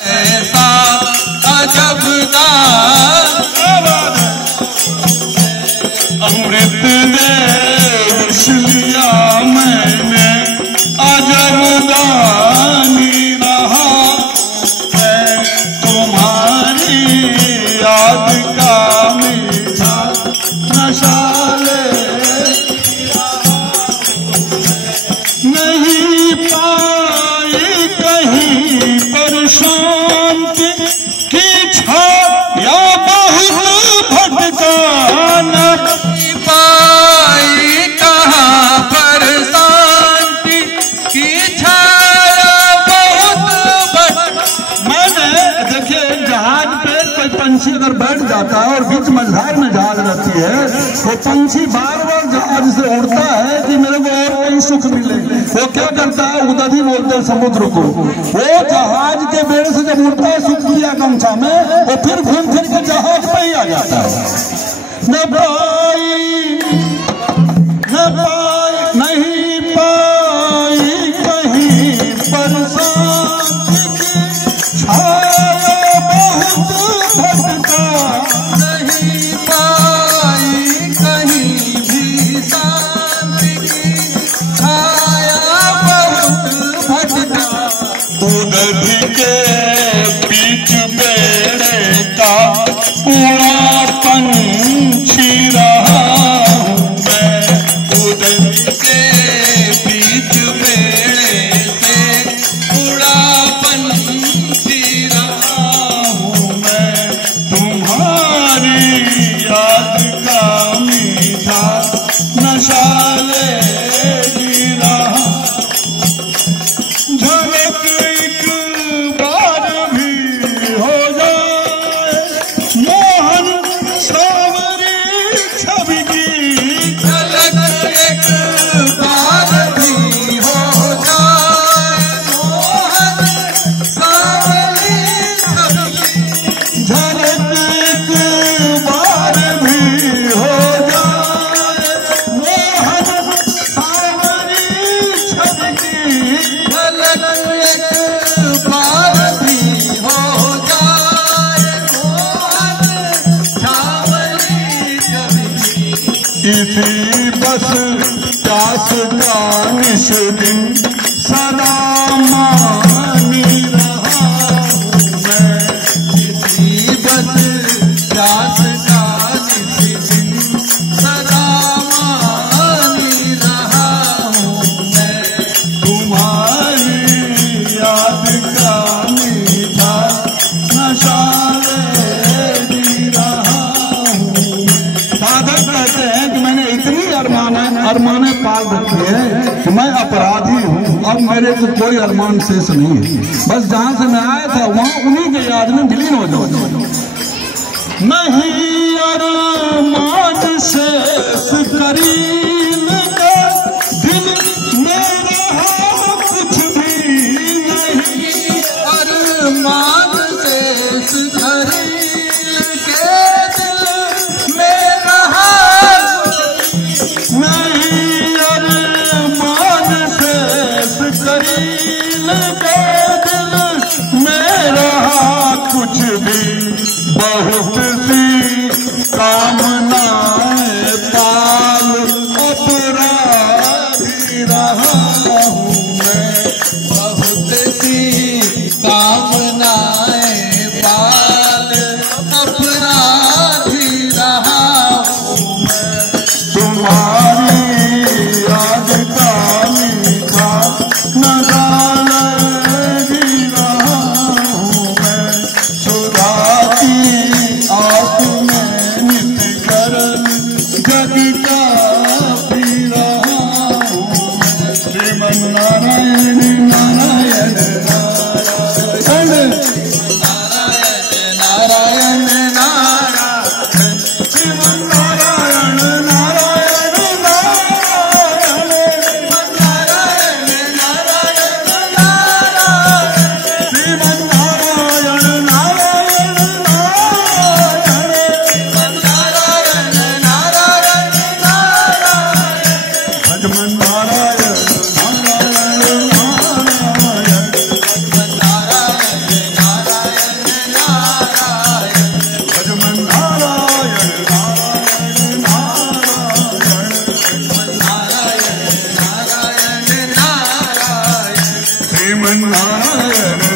ऐसा अजब दान अमृत ने विष लिया मैंने अजब दानी रहा मैं तुम्हारी याद का मीठा नशा ले नहीं पाई कहीं पर शांति की छाया बहुत भटकाना पाई कहाँ पर शांति की छाया बहुत मैंने देखिए जहाज पे कोई पंछी अगर बैठ जाता है और बीच मझधार में जहाज रहती है वो पंछी बार बार जहाज से उड़ता है कि मेरे को और कोई सुख मिले। वो क्या करता है उदधि बोलते हैं समुद्र को। वो जहाज के बेड़े से जब उड़ता है सुख लिया गमछा में वो फिर घूम फिर के जहाज पे ही आ जाता है। न पाई नहीं पाई कहीं पर शांति की छाया बहुत भटका नहीं पाई कहीं भी शांति की छाया बहुत भटका उदधि के बीच बेड़े का उड़ा पंछी रहा हूँ मैं उदधि के बीच बेड़े से उड़ा पंछी रहा हूँ मैं तुम्हारी याद का मीठा नशा ले रहा झलक एक बार भी हो जाए मोहन सावरी छवि की झलक एक बार भी हो जाए मोहन सावरी छवि झलक एक बार भी हो जाए मोहन सावरी छवि की झलक एक बार भी हो जाए मोहन सावरी छवि इसी बस प्यास का निश दिन सदा मानी रहा हूँ मैं इसी बस प्यास का निस दिन सदा मानी रहा हूँ मैं तुम्हारी याद का मीठा नशा ले रहा हूँ। साधक कहते हैं कि मैंने इतनी अरमाने पाल रखी है कि मैं अपराधी हूँ और मेरे को कोई अरमान शेष नहीं है। बस जहां से मैं आया था वहां उन्हीं के याद में विलीन हो जाओ। नहीं अरमान शेष करील का दिल में रहा कुछ भी नहीं अरमान शेष खरील के दिल में रहा नहीं अरमान शेष करील के दिल में रहा कुछ भी बहुत सी कामनाएं पाल अपराधी रहा हूँ मैं बहुत सी कामनाएं पाल अपराधी रहा हूँ मैं तुम्हारी याद का मीठा नशा ले रहा हूँ मैं सुधा की नारायण